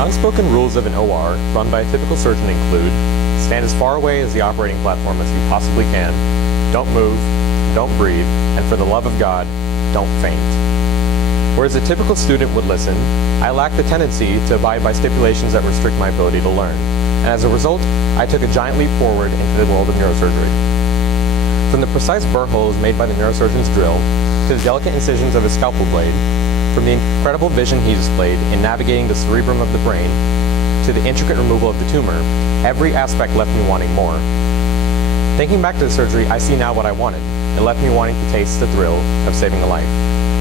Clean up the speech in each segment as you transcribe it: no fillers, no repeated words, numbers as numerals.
Unspoken rules of an OR run by a typical surgeon include: stand as far away as the operating platform as you possibly can, don't move, don't breathe, and for the love of God, don't faint. Whereas a typical student would listen, I lack the tendency to abide by stipulations that restrict my ability to learn. And as a result, I took a giant leap forward into the world of neurosurgery. From the precise burr holes made by the neurosurgeon's drill, to the delicate incisions of his scalpel blade, from the incredible vision he displayed in navigating the cerebrum of the brain, to the intricate removal of the tumor, every aspect left me wanting more. Thinking back to the surgery, I see now what I wanted. It left me wanting to taste the thrill of saving a life.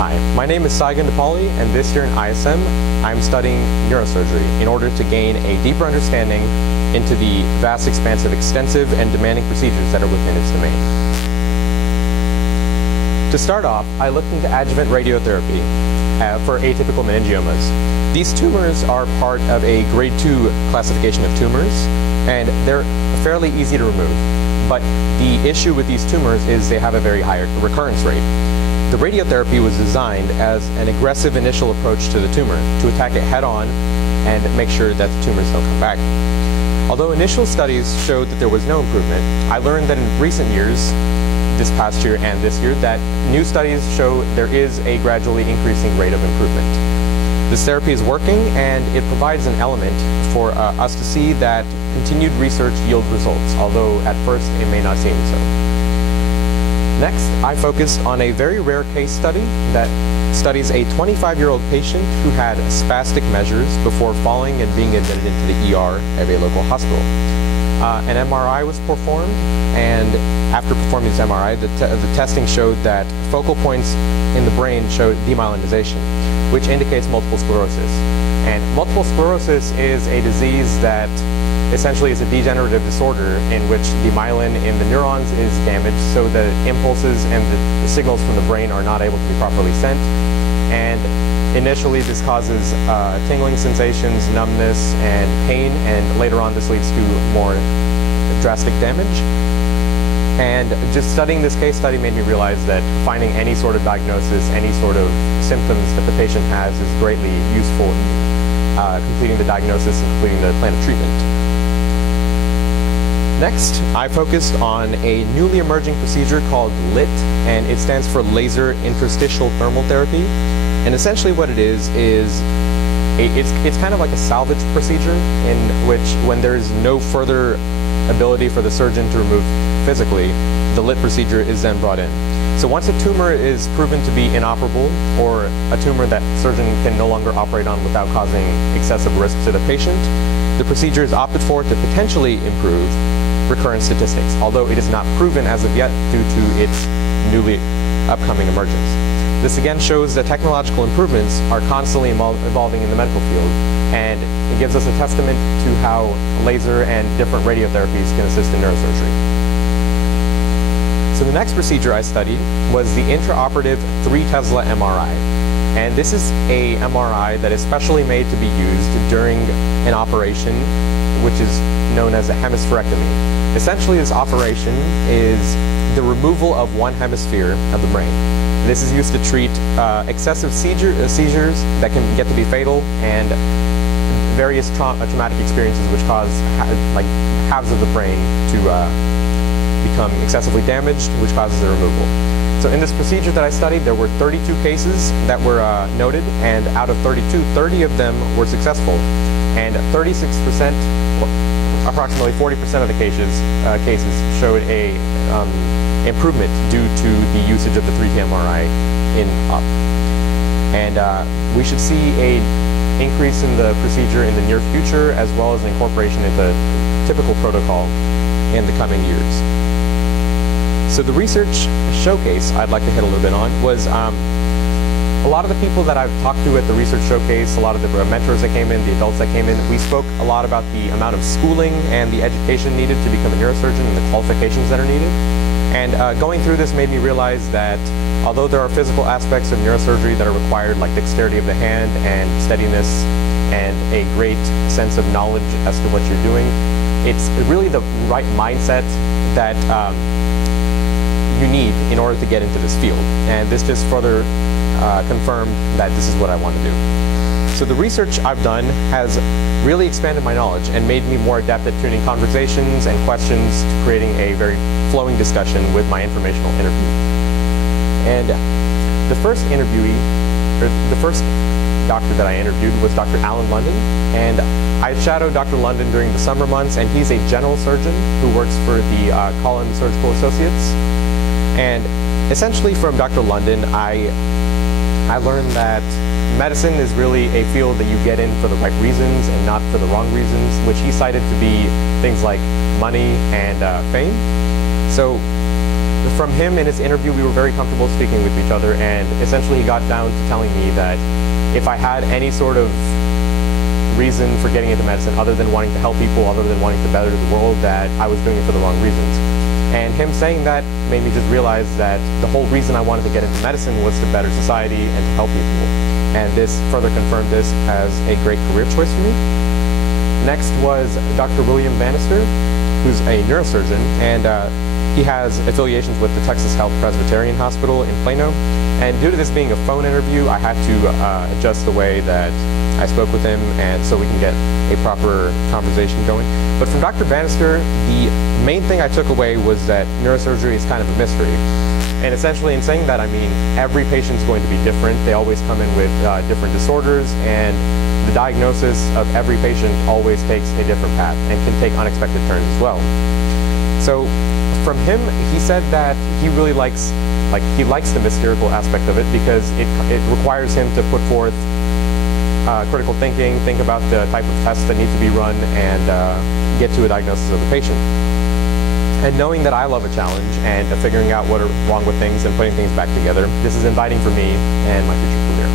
Hi, my name is Sai OW, and this year in ISM, I'm studying neurosurgery in order to gain a deeper understanding into the vast expanse of extensive and demanding procedures that are within its domain. To start off, I looked into adjuvant radiotherapy for atypical meningiomas. These tumors are part of a grade 2 classification of tumors, and they're fairly easy to remove. But the issue with these tumors is they have a very high recurrence rate. The radiotherapy was designed as an aggressive initial approach to the tumor, to attack it head-on and make sure that the tumors don't come back. Although initial studies showed that there was no improvement, I learned that in recent years, this past year and this year, that new studies show there is a gradually increasing rate of improvement. This therapy is working, and it provides an element for us to see that continued research yields results, although at first it may not seem so. Next, I focused on a very rare case study that studies a 25-year-old patient who had spastic measures before falling and being admitted into the ER of a local hospital. An MRI was performed, and after performing this MRI, the testing showed that focal points in the brain showed demyelinization, which indicates multiple sclerosis. And multiple sclerosis is a disease that essentially is a degenerative disorder in which the myelin in the neurons is damaged, so the impulses and the signals from the brain are not able to be properly sent. And initially this causes tingling sensations, numbness, and pain, and later on this leads to more drastic damage. And just studying this case study made me realize that finding any sort of diagnosis, any sort of symptoms that the patient has is greatly useful in completing the diagnosis and completing the plan of treatment. Next, I focused on a newly emerging procedure called LIT, and it stands for Laser Interstitial Thermal Therapy. And essentially what it is it's kind of like a salvage procedure in which, when there's no further ability for the surgeon to remove physically, the LIT procedure is then brought in. So once a tumor is proven to be inoperable, or a tumor that surgeon can no longer operate on without causing excessive risk to the patient, the procedure is opted for to potentially improve recurrence statistics, although it is not proven as of yet due to its newly upcoming emergence. This again shows that technological improvements are constantly evolving in the medical field, and it gives us a testament to how laser and different radiotherapies can assist in neurosurgery. So the next procedure I studied was the intraoperative 3 Tesla MRI. And this is a MRI that is specially made to be used during an operation which is known as a hemispherectomy. Essentially, this operation is the removal of one hemisphere of the brain. This is used to treat excessive seizures that can get to be fatal, and various traumatic experiences which cause halves of the brain to become excessively damaged, which causes a removal. So in this procedure that I studied, there were 32 cases that were noted, and out of 32, 30 of them were successful. And 36%, approximately 40% of the cases showed a improvement due to the usage of the 3T MRI in UP. And we should see an increase in the procedure in the near future, as well as an incorporation into typical protocol in the coming years. So the research showcase I'd like to hit a little bit on was a lot of the people that I've talked to at the research showcase, a lot of the mentors that came in, the adults that came in, we spoke a lot about the amount of schooling and the education needed to become a neurosurgeon and the qualifications that are needed. And going through this made me realize that although there are physical aspects of neurosurgery that are required, like dexterity of the hand and steadiness and a great sense of knowledge as to what you're doing, it's really the right mindset that you need in order to get into this field. And this just further confirmed that this is what I want to do. So the research I've done has really expanded my knowledge and made me more adept at tuning conversations and questions to creating a very flowing discussion with my informational interview. And the first doctor that I interviewed was Dr. Alan London, and I shadowed Dr. London during the summer months, and he's a general surgeon who works for the Collins Surgical Associates. And essentially from Dr. London, I learned that medicine is really a field that you get in for the right reasons and not for the wrong reasons, which he cited to be things like money and fame. So from him in his interview, we were very comfortable speaking with each other, and essentially he got down to telling me that if I had any sort of reason for getting into medicine other than wanting to help people, other than wanting to better the world, that I was doing it for the wrong reasons. And him saying that made me just realize that the whole reason I wanted to get into medicine was to better society and to help people. And this further confirmed this as a great career choice for me. Next was Dr. William Bannister, who's a neurosurgeon, and he has affiliations with the Texas Health Presbyterian Hospital in Plano. And due to this being a phone interview, I had to adjust the way that I spoke with him, and so we can get a proper conversation going. But from Dr. Bannister, the main thing I took away was that neurosurgery is kind of a mystery. And essentially in saying that, I mean every patient's going to be different. They always come in with different disorders, and the diagnosis of every patient always takes a different path and can take unexpected turns as well. So from him, he said that he really likes the mystical aspect of it because it requires him to put forth critical thinking, think about the type of tests that need to be run, and get to a diagnosis of the patient. And knowing that I love a challenge and figuring out what are wrong with things and putting things back together, this is inviting for me and my future career.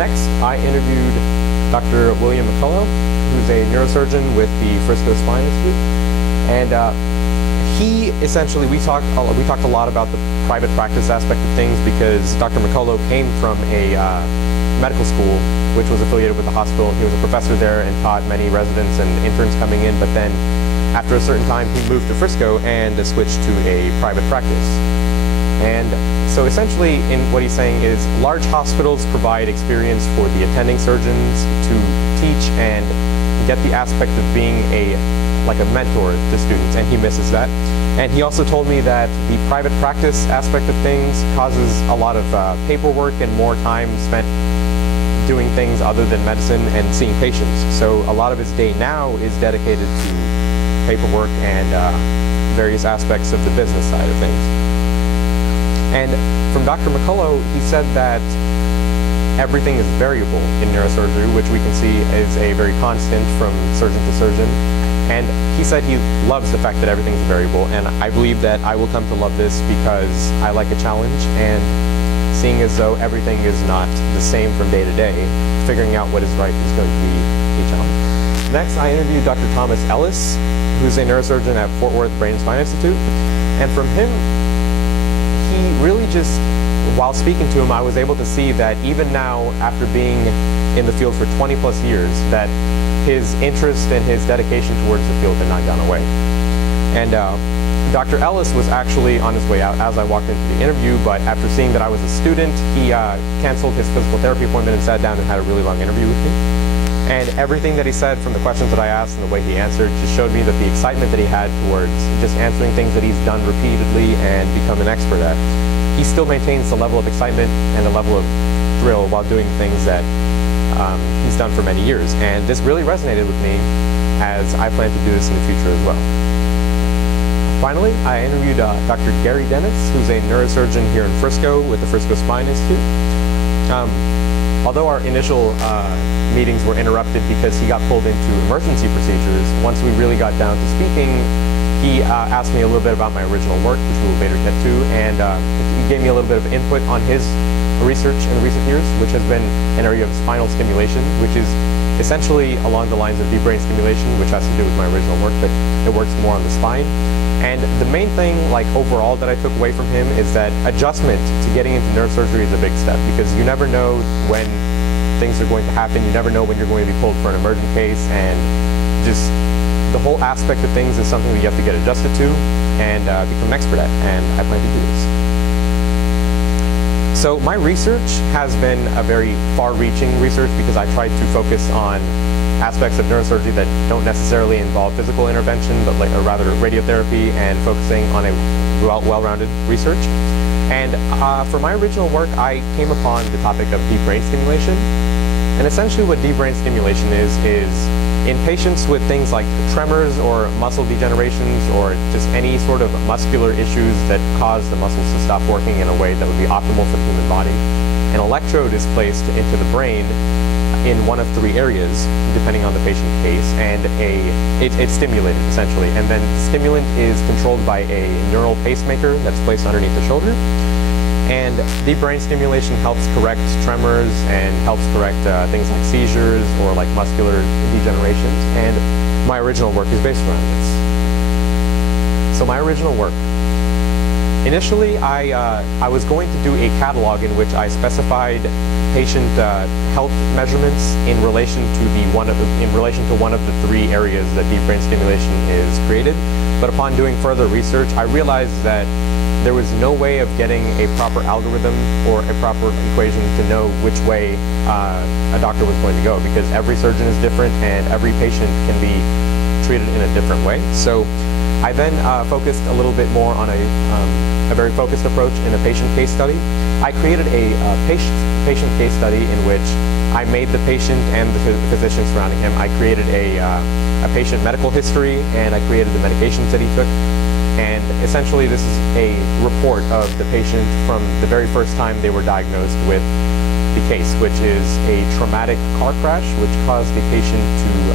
Next, I interviewed Dr. William McCullough, who's a neurosurgeon with the Frisco Spine Institute. And he essentially, we talked a lot about the private practice aspect of things because Dr. McCullough came from a medical school which was affiliated with the hospital. He was a professor there and taught many residents and interns coming in, but then after a certain time he moved to Frisco and switched to a private practice. And so essentially in what he's saying is large hospitals provide experience for the attending surgeons to teach and get the aspect of being like a mentor to students, and he misses that. And he also told me that the private practice aspect of things causes a lot of paperwork and more time spent doing things other than medicine and seeing patients. So a lot of his day now is dedicated to paperwork and various aspects of the business side of things. And from Dr. McCullough, he said that everything is variable in neurosurgery, which we can see is a very constant from surgeon to surgeon. And he said he loves the fact that everything is variable, and I believe that I will come to love this because I like a challenge, and seeing as though everything is not the same from day to day, figuring out what is right is going to be a challenge. Next, I interviewed Dr. Thomas Ellis, who's a neurosurgeon at Fort Worth Brain and Spine Institute. And from him, he really just, while speaking to him, I was able to see that even now, after being in the field for 20 plus years, that his interest and his dedication towards the field had not gone away. And Dr. Ellis was actually on his way out as I walked into the interview, but after seeing that I was a student, he canceled his physical therapy appointment and sat down and had a really long interview with me. And everything that he said from the questions that I asked and the way he answered just showed me that the excitement that he had towards just answering things that he's done repeatedly and become an expert at, he still maintains the level of excitement and the level of thrill while doing things that he's done for many years. And this really resonated with me as I plan to do this in the future as well. Finally, I interviewed Dr. Gary Dennis, who's a neurosurgeon here in Frisco with the Frisco Spine Institute. Although our initial meetings were interrupted because he got pulled into emergency procedures, once we really got down to speaking, he asked me a little bit about my original work, which we will later get to, and he gave me a little bit of input on his research in recent years, which has been an area of spinal stimulation, which is essentially along the lines of deep brain stimulation, which has to do with my original work, but it works more on the spine. And the main thing, like overall, that I took away from him is that adjustment to getting into neurosurgery is a big step, because you never know when things are going to happen. You never know when you're going to be pulled for an emergent case, and just the whole aspect of things is something that you have to get adjusted to and become an expert at, and I plan to do this. So my research has been a very far-reaching research because I tried to focus on aspects of neurosurgery that don't necessarily involve physical intervention, but or rather radiotherapy, and focusing on a well-rounded research. And for my original work, I came upon the topic of deep brain stimulation. And essentially what deep brain stimulation is in patients with things like tremors or muscle degenerations or just any sort of muscular issues that cause the muscles to stop working in a way that would be optimal for the human body, an electrode is placed into the brain in one of three areas, depending on the patient case, and it's stimulated essentially. And then the stimulant is controlled by a neural pacemaker that's placed underneath the shoulder. And deep brain stimulation helps correct tremors and helps correct things like seizures or like muscular degenerations. And my original work is based around this. So my original work. Initially, I was going to do a catalog in which I specified patient health measurements in relation to one of the three areas that deep brain stimulation is created. But upon doing further research, I realized that there was no way of getting a proper algorithm or a proper equation to know which way a doctor was going to go, because every surgeon is different and every patient can be treated in a different way. So I then focused a little bit more on a very focused approach in a patient case study. I created a patient case study in which I made the patient and the physician surrounding him. I created a patient medical history, and I created the medications that he took. And essentially this is a report of the patient from the very first time they were diagnosed with the case, which is a traumatic car crash which caused the patient to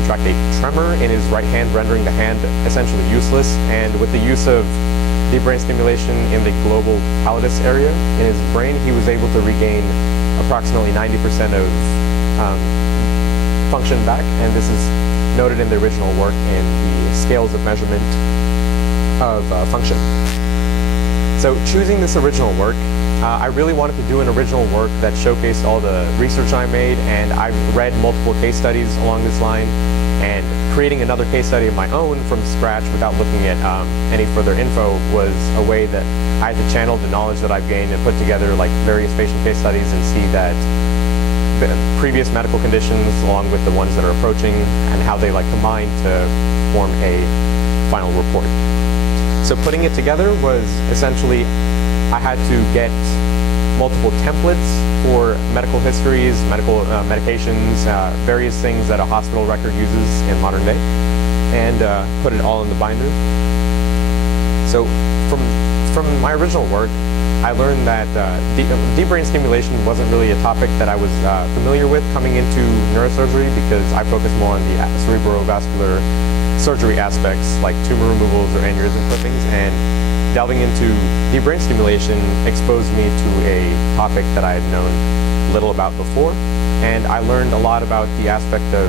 contract a tremor in his right hand, rendering the hand essentially useless. And with the use of deep brain stimulation in the global pallidus area in his brain, he was able to regain approximately 90% of function back. And this is noted in the original work in the scales of measurement of function. So choosing this original work, I really wanted to do an original work that showcased all the research I made, and I've read multiple case studies along this line, and creating another case study of my own from scratch without looking at any further info was a way that I had to channel the knowledge that I've gained and put together like various patient case studies and see that the previous medical conditions along with the ones that are approaching and how they like combine to form a final report. So putting it together was essentially, I had to get multiple templates for medical histories, medical medications, various things that a hospital record uses in modern day, and put it all in the binder. So from my original work, I learned that deep brain stimulation wasn't really a topic that I was familiar with coming into neurosurgery, because I focused more on the cerebrovascular surgery aspects like tumor removals or aneurysm clippings, and delving into deep brain stimulation exposed me to a topic that I had known little about before. And I learned a lot about the aspect of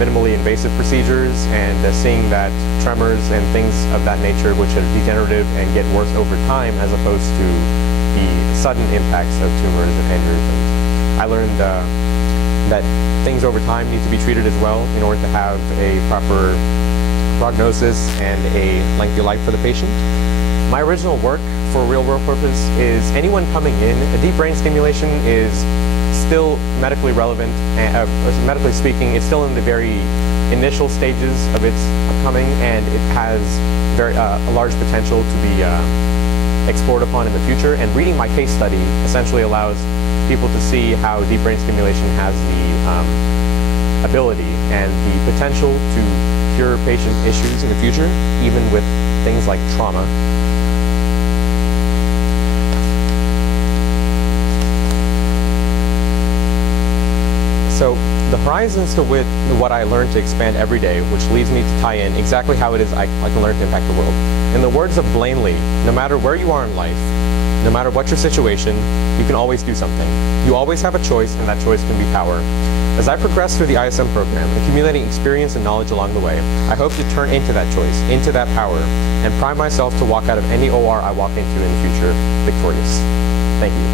minimally invasive procedures, and seeing that tremors and things of that nature which are degenerative and get worse over time as opposed to the sudden impacts of tumors and aneurysms. I learned that things over time need to be treated as well in order to have a proper prognosis and a lengthy life for the patient. My original work for real-world purpose is anyone coming in. Deep brain stimulation is still medically relevant, medically speaking, it's still in the very initial stages of its coming, and it has a large potential to be explored upon in the future. And reading my case study essentially allows people to see how deep brain stimulation has the ability and the potential to cure patient issues in the future, even with things like trauma. So the horizons to what I learn to expand every day, which leads me to tie in exactly how it is I can learn to impact the world. In the words of Blaine, no matter where you are in life, no matter what your situation, you can always do something. You always have a choice, and that choice can be power. As I progress through the ISM program, accumulating experience and knowledge along the way, I hope to turn into that choice, into that power, and prime myself to walk out of any OR I walk into in the future victorious. Thank you.